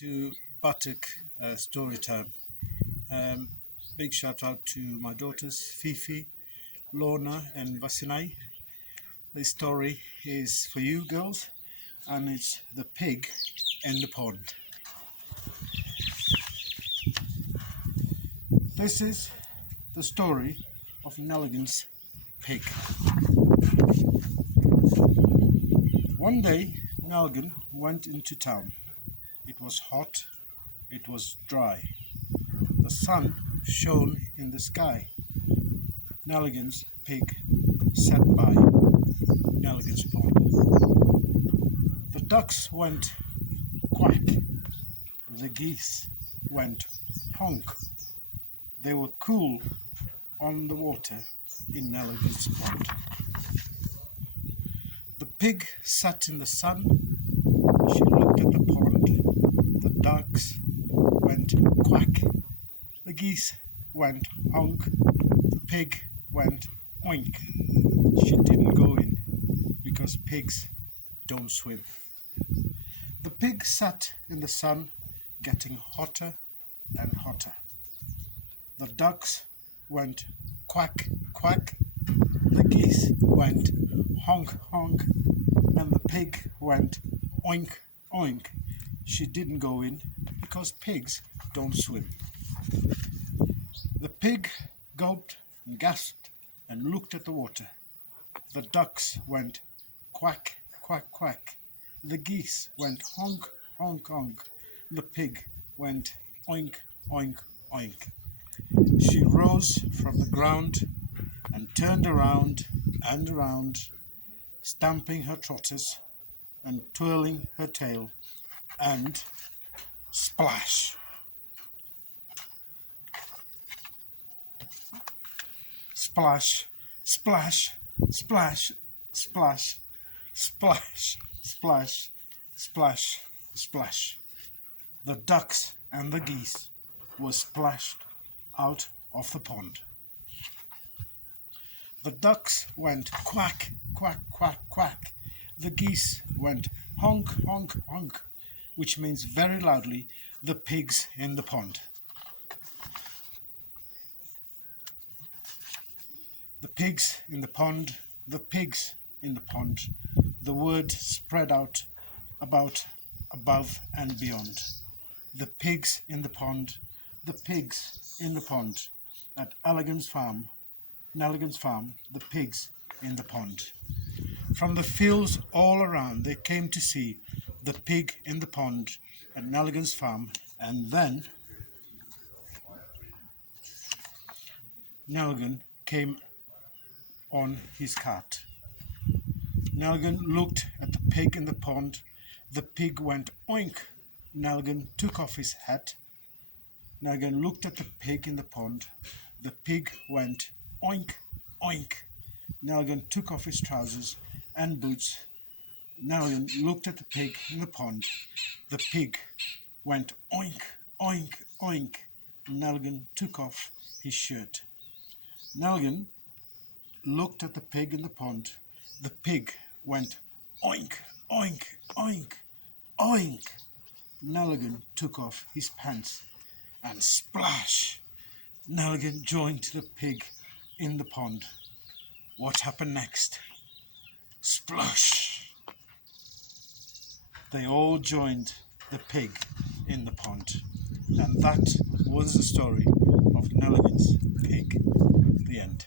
to BATUK Storytime. Big shout out to my daughters Fifi, Lorna and Vasinai. This story is for you girls, and it's the pig and the pond. This is the story of Nelligan's pig. One day Nelligan went into town. It was hot, it was dry. The sun shone in the sky. Nelligan's pig sat by Nelligan's pond. The ducks went quack. The geese went honk. They were cool on the water in Nelligan's pond. The pig sat in the sun. She looked at the pond. The ducks went quack. The geese went honk. The pig went oink. She didn't go in because pigs don't swim. The pig sat in the sun, getting hotter and hotter. The ducks went quack, quack. The geese went honk, honk. And the pig went oink, oink. She didn't go in because pigs don't swim. The pig gulped and gasped and looked at the water. The ducks went quack, quack, quack. The geese went honk, honk, honk. The pig went oink, oink, oink. She rose from the ground and turned around and around, stamping her trotters and twirling her tail, and splash! Splash, splash, splash, splash, splash, splash, splash, splash. The ducks and the geese were splashed out of the pond. The ducks went quack, quack, quack, quack. The geese went honk, honk, honk, which means very loudly, the pigs in the pond. The pigs in the pond, the pigs in the pond. The word spread out about, above and beyond. The pigs in the pond, the pigs in the pond. At Nelligan's farm, the pigs in the pond. From the fields all around, they came to see the pig in the pond at Nelligan's farm, and then Nelligan came on his cart. Nelligan looked at the pig in the pond. The pig went oink. Nelligan took off his hat. Nelligan looked at the pig in the pond. The pig went oink, oink. Nelligan took off his trousers and boots. Nelligan looked at the pig in the pond. The pig went oink, oink, oink. Nelligan took off his shirt. Nelligan looked at the pig in the pond. The pig went oink, oink, oink, oink. Nelligan took off his pants, and splash! Nelligan joined the pig in the pond. What happened next? Splosh! They all joined the pig in the pond. And that was the story of Nelligan's pig. The end.